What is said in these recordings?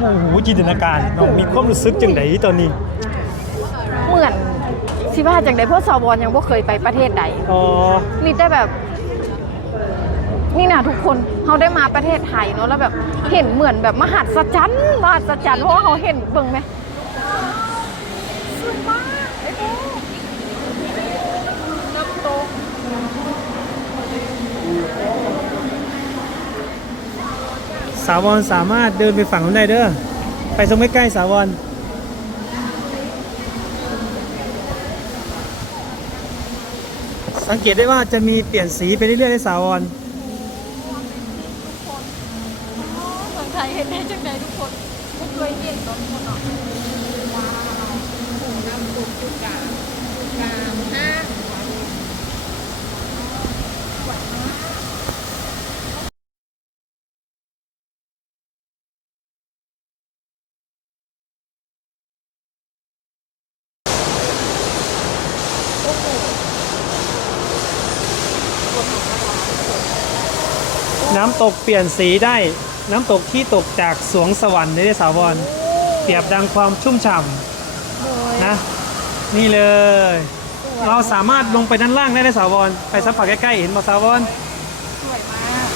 โอ้โหจินตนาการน้องมีความรู้สึกจังไดตอนนี้เหมือนสิว่าจังไดเพราะสวอนยังบ่เคยไปประเทศใดอ๋อนี่ได้แบบ นี่นะทุกคนเขาได้มาประเทศไทยเนาะแล้วแบบเห็นเหมือนแบบมหัศจรรย์มหัศจรรย์เพราะว่าเขาเห็นเบิ่งไหมสวยมากไอ้โบน้ำตก สาวรสามารถเดินไปฝั่งนู้นได้เด้อ ไปตรงใกล้ๆสาวรสังเกตได้ว่าจะมีเปลี่ยนสีไปเรื่อยๆในสาวร เมืองไทยเห็นได้จังไดทุกคนไม่เคยเห็นตอนคนเนาะว้าวโอ้น้ำตกจุดกลางจุดกลางห้าง น้ำตกเปลี่ยนสีได้ น้ำตกที่ตกจากสวงสวรรค์ในสาวรเปรียบดังความชุ่มฉ่โดยำนะ นี่เลย เราสามารถลงไปด้านล่างได้ในสาวรไปสัมผัสใกล้ๆเห็นบ่สาวรสวยมาก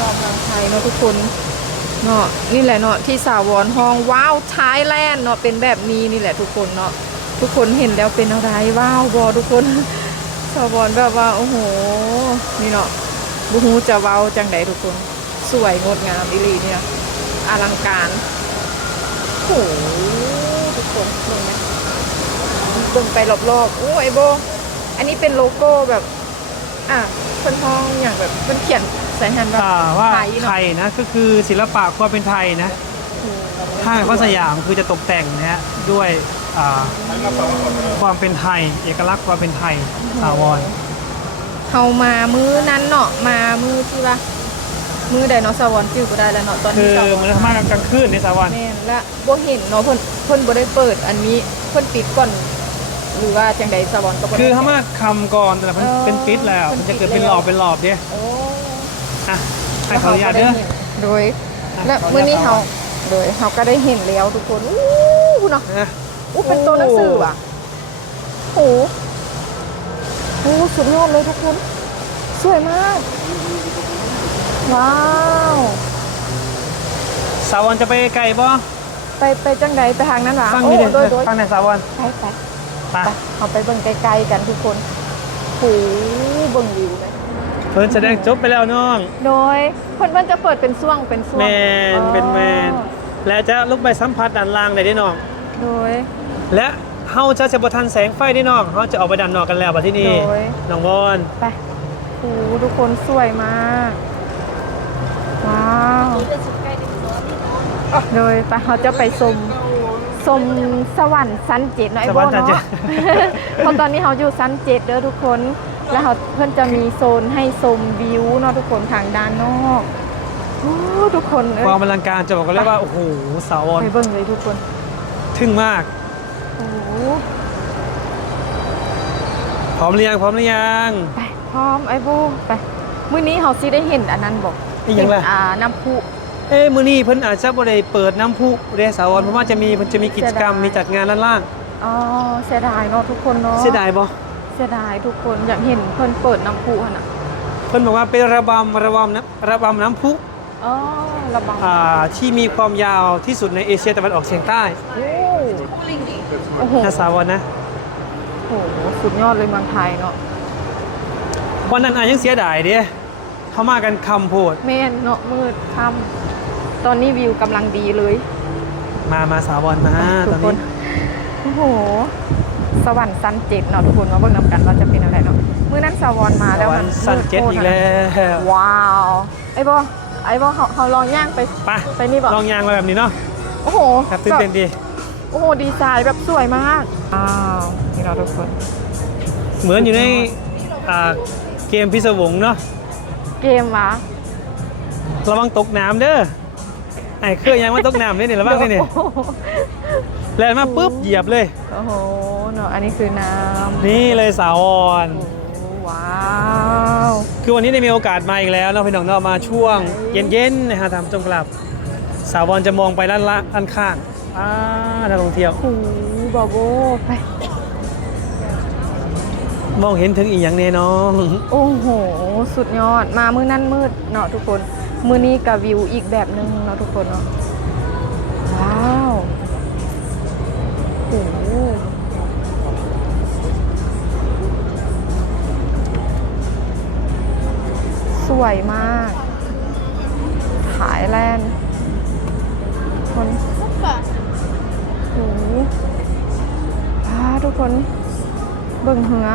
ดอกเมืองไทยเนาะทุกคนเนาะนี่แหละเนาะที่สาวรห้องว้าวท้ายแลนด์เนาะเป็นแบบนี้นี่แหละทุกคนเนาะทุกคนเห็นแล้วเป็นอะไรว้าวบอทุกคน สาวรแบบว่า โอ้โห นี่เนาะบูฮูจะเว้าจังใดทุกคน สวยงดงามอีหลีเนี่ยอลังการโอ้โหทุกคนเบิ่งไหมเบิ่งไปรอบๆโอ้ยโบ อันนี้เป็นโลโก้แบบ อะเพิ่นห้องอย่างแบบเพิ่นเขียนใส่หันแบบอ่าว่าไทยเนอะไทยนะก็คือศิลปะความเป็นไทยนะห้างพระสยามคือจะตกแต่งนะฮะด้วยอ่า ความเป็นไทย เอกลักษณ์ความเป็นไทยสาวรเฮามามื้อนั้นเนาะมามื้อที่ว่ามื้อใดเนาะสวรรค์จื้อบ่ได้แล้วเนาะตอนคืนี้อสวรรมันค์จะมากกลางคืนในสาวรแม่นและบ่เห็นเนาะเพิ่นเพิ่นบ่ได้เปิดอันนี้เพิ่นปิดก่อน หรือว่าจังใดสวรรค์ก็บ่ได้ คือเขามาคำก่อนแต่มันเออเป็นปิดแล้วเป็มันนจะเกิดปิดเป็นแล้วหลอบเป็นหลอบเดียโอ้อะให้ขออนุญาตเด้อ โดยอะและขออนุญาตมื้อนี้เฮาโดยเฮาก็ได้เห็นแล้วทุกคนอู้เนาะ นะ อู้เป็นตัวหนังสือว่ะโอ้โหโอ้สุดยอดเลยทุกคนสวยมาก ว้าวสาวรจะไปไกลป่ะไปไปจังใดไปทางนั้นหรอฟังโอ้นี่เด้โดยโดยฟังในสาวรไปไปไปไปเอาไปเบิ่งไกลๆกันทุกคนโอ้เบิ่งวิวเลยเพิ่นแสดงจบไปแล้วน้อง โดยเพิ่นเพิ่นจะเปิดเป็นช่วงเป็นช่วงแมนอ๋อเป็นแมนและจะลุกไปสัมผัสด้านล่างได้เด้น้อง โดย และเฮาจะจะบ่ทันแสงไฟได้น้องเฮาจะออกไปด้านนอกกันแล้วบัดที่นี่โดยน้องบอลไปโอ้ทุกคนสวยมาก ว้าวโดยไปเขาจะไปชมชมสวรรค์ชั้นเจ็ดเนาะไอ้สโบวรรค์ชั้นเจ็ดเนาะเพราะตอนนี้เขาอยู่ชั้นเจ็ดเด้อทุกคน แล้วเขาเพื่อนจะมีโซนให้ชมวิวเนาะทุกคนทางด้านนอกโอ้ทุกคนเอ้ความอยลังการจะบอกกันเลยว่า โอ้โหสาวรไปเบิ่งเลยทุกคน ทึ่งมาก โอ้พร้อมหรือยังพร้อมหรือยัง ไปพร้อมไอ้โบไปมื้อนี้เขาสิได้เห็นอันนั้นบอกอีหยังล่ะอ่าน้ำพุ เอ้มื้อนี้เพิ่นอาจจะบ่ได้เปิดน้ำพุเด้สาวรเพราะว่าจะมีเพิ่นจะมีกิจกรรมเสียดาย มีจัดงานด้านล่างอ๋อเสียดายเนาะทุกคนเนาะเสียดายบ่เสียดายทุกคนอยากเห็นเพิ่นเปิดน้ำพุหั่นน่ะเพิ่นบอกว่าเป็นระบำระบำน้ำระบำน้ำพุอ๋อระบังอ่าที่มีความยาวที่สุดในเอเชียตะวันออกเฉียงใต้ โอ้ โอ้โหนะสาวรนะโอ้โหสุดยอดเลยเมืองไทยเนาะวันนั้นอายังเสียดายเด้เขามากันคำโพดแม่นเนาะมืดค่ำตอนนี้วิวกำลังดีเลย มามาสาวรมาตทุอกนคนนี้โอ้โห สวรรค์ซันเจ็ดเนาะทุกคนมาเบิ่งนำกันว่าจะเป็นอะไรเนาะมื้อนั้นสวรรค์มาแล้ววัมันนสันเจ็ดมือีกโคตรแล้วว้าวไอ้บอไอ้บอเขาเขาลองย่างไปไปไปนี่บอกลองยางมาแบบนี้เนาะโอ้โหครับตื่นเต้นดี โอ้โหดีไซน์แบบสวยมาก อ้าวนี่เราทุกคน เหมือนอยู่ในอ่าเกมพิศวงเนาะเกมวะระวังตกน้ำเด้อไอ้เครื่องยังว่าตกน้ำนี่นี่ระวังนี่นี่โอ้โหแล้วมาปุ๊บเหยียบเลย โอ้โหเนาะอันนี้คือน้ำนี่เลยสาวอ่อน โอ้โหว้าวคือวันนี้ได้มีโอกาสมาอีกแล้วเนาะพี่น้องเนาะมาช่วง เย็นๆนะฮะทำจงกลับ สาววอนจะมองไปด้านละด้านข้าง อ่านักท่องเที่ยวโอ้โหบาโบไปมองเห็นถึงอีกอย่างแน่น้องโอ้โห สุดยอดมามือนั่นมืดเนาะทุกคน มือนี้กับวิวอีกแบบหนึงเนาะทุกคนเนาะว้าวโอ้โหสวยมากถ่ายแลนด์คน คนเบิ่งเหือ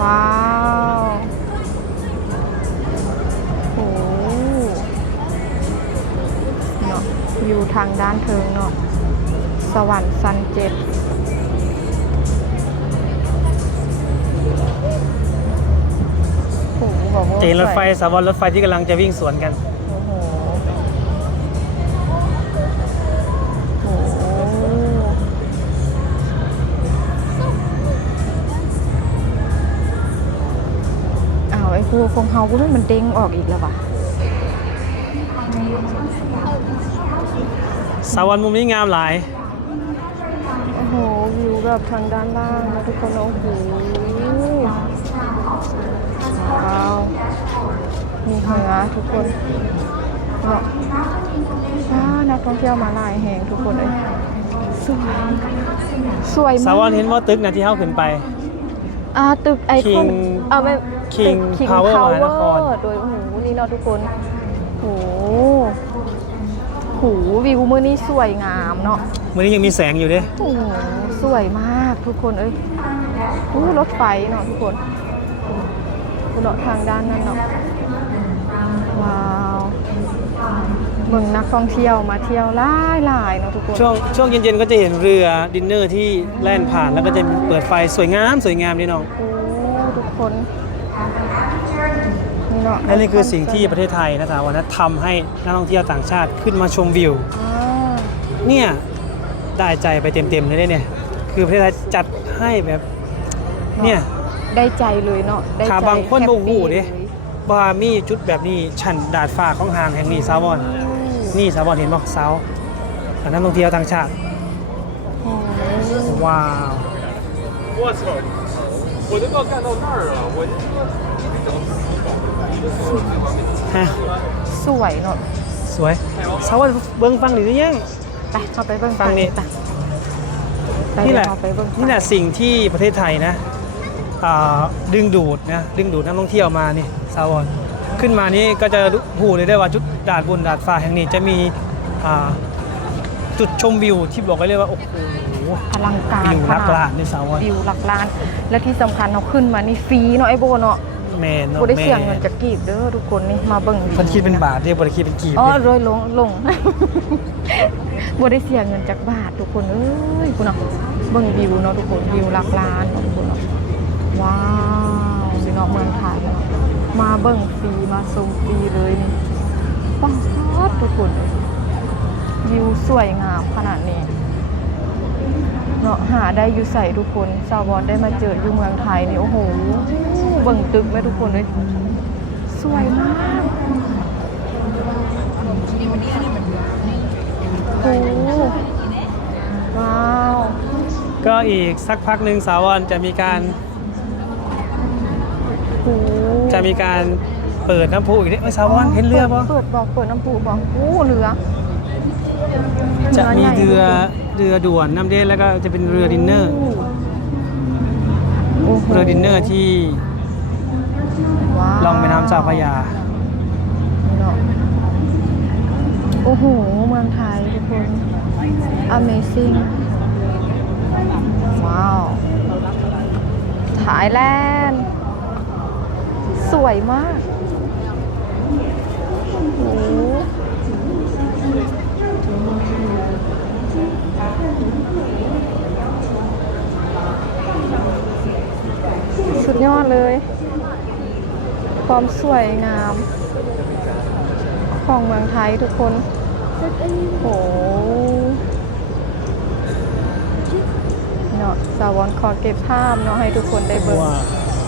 ว้าวโอ้เนาะอยู่ทางด้านเทิงเนาะสวรรค์ซันเจ็ดโอ้โหบอกว่าจะเห็นรถไฟสวยสาววอนรถไฟที่กำลังจะวิ่งสวนกัน ครูของเฮากูมันเด้งออกอีกแล้วว่ะสาววอนมุมนี้งามหลาย โอ้โห วิวแบบทางด้านล่างนะทุกคนโอ้โหว้าวมีเหงาทุกคนเนาะว้านักท่องเที่ยวมาหลายแห่งทุกคนเลยสวยสวยมากสาววอนเห็นว่าตึกนะที่เข้าขึ้นไป อ่าตึกไอคอน King เอาไป King ตึก King Power Power มหานคร โดยโอ้โหนี่เนาะทุกคนโอ้โหโหวิวมือนี้สวยงามเนาะ มือนี้ยังมีแสงอยู่เด้โอ้โหสวยมากทุกคนเอ้ยอู้รถไฟเนาะทุกคนดูเนาะทางด้านนั้นเนาะ ว้าวเมืองนักท่องเที่ยวมาเที่ยวหลายหลายๆเนาะทุกคน ช่วงช่วงเย็นๆก็จะเห็นเรือดินเนอร์ที่แล่นผ่านแล้วก็จะเปิดไฟสวยงามสวยงามนี่น้อง โอ้ทุกคน นี่เนาะและนี่คือสิ่งที่ประเทศไทยนะสาววอนนะทำให้นักท่องเที่ยวต่างชาติขึ้นมาชมวิว อ่าเนี่ยได้ใจไปเต็มๆเลยเนี่ย คือประเทศไทยจัดให้แบบ เนี่ย ได้ใจเลยเนาะได้ใจขาบางคนบ่ฮู้เด้ แฮปปี้เลยว่ามีจุดแบบนี้ชั้นดาดฟ้าของห้างแห่งนี้สาววอน นี่สาววอนเห็นบ่สาวอันนักท่องเที่ยวต่างชาติ โอ้โหว้าว 我操！我都要干到那儿了，我就说 ฮะ สวยเนาะ สวยสาววอนเบิ้งฟังหรือยัง ไปเข้าไปเบิ่ง ฟังนี่ ไปไป นี่แหละ เข้าไปเบิ่ง นี่แหละสิ่งที่ประเทศไทยนะอ่าดึงดูดนะดึงดูดนักท่องเที่ยวมานี่สาวอนขึ้นมานี่ก็จะพูดเลยได้ว่าจุดดาดบนดาดฟ้าแห่งนี้จะมีอ่า จุดชมวิวที่บอกไว้เลยว่าโอ้โหอลังการวิวลักขลานาดนในสาวอนวิวหลักล้าน และที่สำคัญเราขึ้นมานี่ฟรีเนาะไอโบเนาะแมนเนาะบ่ได้แมเสียเงินจากกีบเด้อทุกคนนี่มาเบิ่งวิวคนคิดเป็นบาทเรียกบริคิดเป็นกีบอ๋อเนี่ยโรยลงลงบ่ได้เสียเงินจากบาททุกคนเอ้ยคุณเนาะเบิ่งวิวเนาะทุกคนวิวหลักล้านเนาะทุกคนเนาะว้าวสิเนาะเมืองไทยเนาะมาเบิ่งฟรีมาชมฟรีเลยนี่ปังซอดทุกคน วิวสวยงามขนาดนี้เนาะหาได้อยู่ใส่ทุกคนชาวบอนได้มาเจออยู่เมืองไทยนี่โอ้โหเบิ่งตึกไหมทุกคนเลยสวยมากโอ้โหว้าวก็อีกสักพักหนึ่งสาวอนจะมีการโอ้โหจะมีการเปิดน้ำพุอีกเนี่ยเอ้ยสาวอนเห็นเรือปะเปิดบอกเปิดน้ำพุบอกโอ้เรือ จะมีใหญ่เรือเรือด่วนน้ำเด่นแล้วก็จะเป็นเรือดินเนอร์โอ้โหเรือดินเนอร์ที่ว้าวลองแม่น้ำเจ้าพระยาเนาะโอ้โห เมืองไทยทุกคน Amazing ว้าวถ่ายแลนด์สวยมากโอ้ สุดยอดเลย ความสวยงาม ของเมืองไทยทุกคน โอ้เนาะสาวอนขอเก็บภาพเนาะให้ทุกคนได้เบิ่งว่า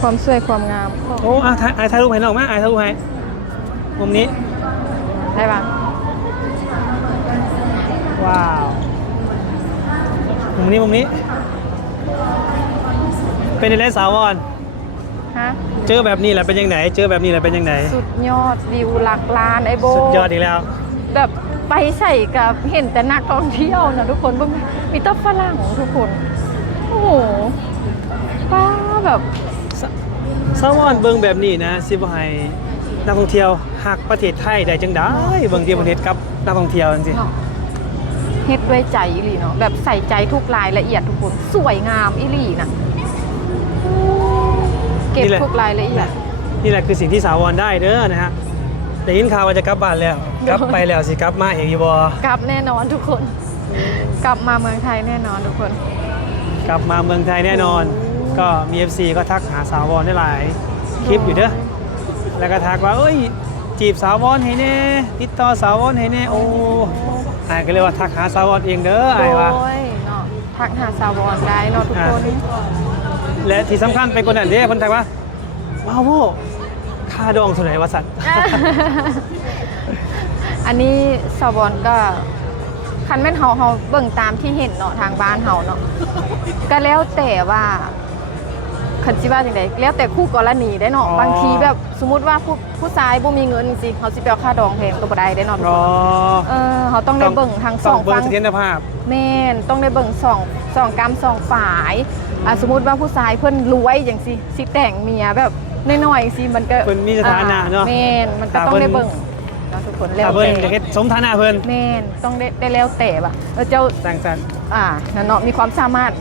ความสวยความงามของโอ้อะถ่ายอะถ่ายรูปให้น้องมาอะถ่ายรูปให้มุมนี้ ได้ปะว้าว มุมนี้มุมนี้ เป็นในสาวรฮะเจอแบบนี้แหละเป็นยังไงเจอแบบนี้แหละเป็นยังไงสุดยอดวิวหลักล้านไอโบสุดยอดอีกแล้ว แบบไปใส่กับเห็นแต่นักท่องเที่ยวนะทุกคนเบิ่งมีแต่ฝรั่งทุกคน โอ้โหป้าแบบสาวรเบิ่งแบบนี้นะสิบ่ให้นักท่องเที่ยวหักประเทศไทยได้จังได้เบิ่งที่ประเทศกับนักท่องเที่ยวจริงเนาะ เฮ็ดด้วยใจอีหลีเนาะแบบใส่ใจทุกรายละเอียดทุกคนสวยงามอีหลีนะเก็บทุกรายละเอียดๆนี่แหละคือสิ่งที่สาวรได้เด้อนะฮะได้ยินข่าวว่าจะกลับบ้านแล้ว กลับไปแล้วสิกลับมาเองอยู่บ่กลับแน่นอนทุกคน กลับมาเมืองไทยแน่นอนทุกคน กลับมาเมืองไทยแน่นอน ก็มี FC ก็ทักหาสาวรได้หลายคลิปอยู่เด้อแล้วก็ทักว่าเอ้ยจีบสาวรให้แน่ติดต่อสาวรให้แน่โอ้ อายก็เลยว่าทักหาสาวรเองเด้ออายว่าโอ้ยเนาะทักหาสาวรได้เนาะทุกคนและที่สำคัญเป็นคนนั้นเด้คนทักว่าว้าวโว้ค่าดองเท่าไหร่วะสัตว์อันนี้สาวรก็คันแม่นเฮาเฮาเบิ่งตามที่เห็นเนาะทางบ้านเฮาเนาะก็แล้วแต่ว่า คันสิว่าจังไดแล้วแต่คู่กรณีได้เนาะ อ๋อ บางทีแบบสมมุติว่าผู้ผู้ชายบ่มีเงินสิเขาสิไปเอาค่าดองแพงก็บ่ได้ได้เนาะทุกรคอนเออเขาต้องได้เบิ่งทั้งสองเบิ่ฝั่งงเสถียรภาพ แม่นต้องได้เบิ่งสองสองกรรมสองฝ่ายอะสมมุติว่าผู้ชายเพิ่นรวยอย่างสิสิแต่งเมียแบบน้อยๆสิมันก็เพิ่นมีสถานะเนาะแม่นมันก็ต้องได้เบิ่งเนาะทุกคนแล้วถ้าเพิ่นจะแต่เฮ็ดสมฐานะเพิ่นแม่นต้องได้ได้แล้วแต่ว่าเออเจ้า ต่างสัน อ่านั่นเนาะมีความสามารถ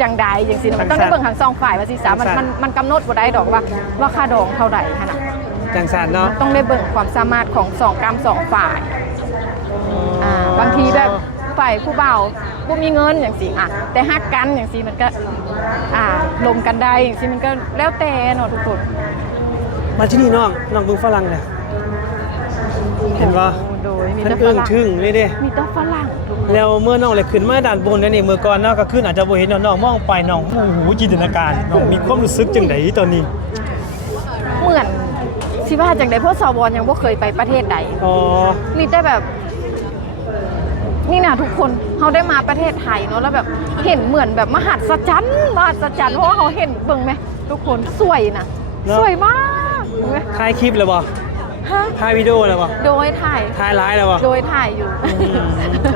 จังใดอย่างสินะมันต้องได้เบิ่งทั้งสองฝ่ายว่าสิสามันจังซั่มันนมันกำหนดบ่ได้ดอกว่าว่าค่าดองเท่าใดขนาดต่างสันเนาะต้องได้เบิ่งความสามารถของสองกรรมสองฝ่ายอ่าบางทีแบบฝ่ายผู้เบาบ่มีเงินอย่างสิอะแต่ฮักกันอย่างสิมันก็อ่าลมกันได้อย่างสิมันก็แล้วแต่เนาะทุกคนมาที่นี่น้องน้องเบิ่งฝรั่งเนี่ยเห็นบ่โอ้โดยมีมันแต่ฝเอื้องรั่งทึ่งเลยเด้มีแต่ฝรั่งทุกคน แล้วเมื่อน้องเลยขึ้นมาด้านบนนั่นนี่เมื่อก่อนเนาะก็ขึ้นอาจจะบ่เห็นเนาะน้องมองไปน้องโอ้โหจินตนาการน้องมีความรู้สึกจังไดตอนนี้ เหมือนสิว่าจังไดเพราะสวยังบ่เคยไปประเทศใดอ๋อมีแต่แบบนี่นะทุกคนเขาได้มาประเทศไทยเนาะแล้วแบบเห็นเหมือนแบบมหัศจรรย์มหัศจรรย์เพราะว่าเขาเห็นเบิ่งไหมทุกคนสวยนะสวยมากเห็นไหมถ่ายคลิปแล้วบ่ฮะถ่ายวิดีโอแล้วบ่โดยถ่ายถ่ายไลฟ์แล้วบ่โดยถ่ายอยู่อืม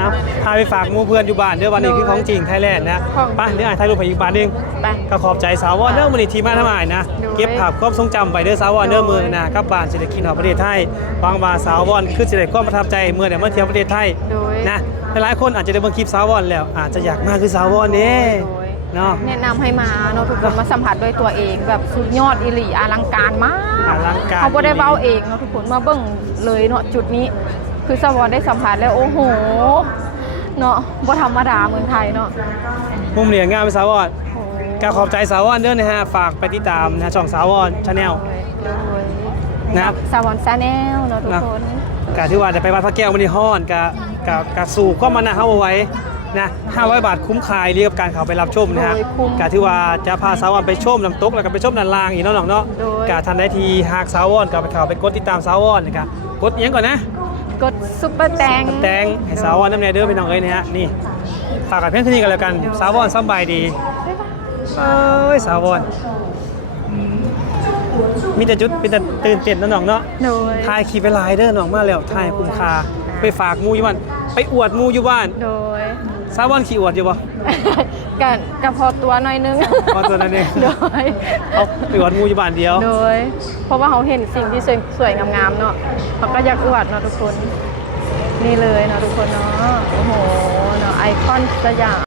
เอาถ่ายไปฝากหมู่เพื่อนอยู่บ้านเด้อวันนี้คือของจริงไทยแลนด์นะของไปเดี๋ยวอ่านถ่ายรูปให้อีกบ้านหนึงไป ก็ขอบใจสาววอนเดอร์มือนีทีมมาทั้งหลายนะโดยเก็บภาพความทรงจำไปเด้อสาววอนเดอร์โดยเมืองนะกับบ้านสิได้กินของประเทศไทยบางบาสาววอนคือสิได้ความประทับใจเมื่อได้มาเที่ยวประเทศไทยโดย นะหลายๆคนอาจจะได้เบิ่งคลิปสาววอนแล้ว อาจจะอยากมาคือสาววอนเด้โดยเนาะ แนะนำให้มาเนาะทุกคนมาสัมผัสด้วยตัวเอง แบบสุดยอดอิหลีอลังการมากอลังการ เขาบ่ได้เบ้าเองเนาะทุกคนมาเบิ่งเลยเนาะจุดนี้ คือสวรรค์ได้สัมผัสแล้วโอ้โหเนาะบ่ธรรมดาเมืองไทยเนาะมุมเหลียงงามเป็นสาววอนโอ้โหก็ขอบใจสาววอนเด้อนะฮะฝากไปติดตามนะช่องสาววอนชาแนลโดยนะครับสวรรค์ชาแนลเนาะทุกคนก็ถือว่าจะไปวัดพระแก้วมันนี่ฮ้อนก็ก็ก็สู่ความมันนะเฮาเอาไว้นะ500 บาทคุ้มค่าเรียกับการเข้าไปรับชมนะฮะโดยคุ้มก็ถือว่าจะพาสาววอนไปชมน้ำตกแล้วก็ไปชมด้านล่างอีกเนาะน้องเนาะโดยกาทันได้ทีหากสาววอนก็ไปเข้าไปกดติดตามสาววอนนะครับกดอิหยังก่อนนะ กดซุปเปอร์แตงแตงให้สาววอนน้ำแน่เด้อพี่น้องเอ้ยนะฮะนี่ฝากกับเพื่อนที่นี่กันแล้วกันสาววอนสำบายดีบ๊ายบายเอ้ยสาววอนมีแต่จุดเป็นแต่ตื่นเต้นนะน้องเนาะโดยถ่ายคลิปไปหลายเด้อน้องมาแล้วถ่ายคุ้มค่าไปฝากหมูอยู่บ้านไปอวดหมูอยู่บ้านโดยสาววอนขี่อวดอยู่บ่ กันกระพอตัวหน่อยนึงพอตัวนั้นเองโดยเอาไปอวดหมูอยู่บ้านเดียว โดย เพราะว่าเขาเห็นสิ่งที่สวยสวยงามๆเนาะเขาก็อยากอวดเนาะทุกคน นี่เลยเนาะทุกคนเนาะโอ้โหเนาะไอคอนสยาม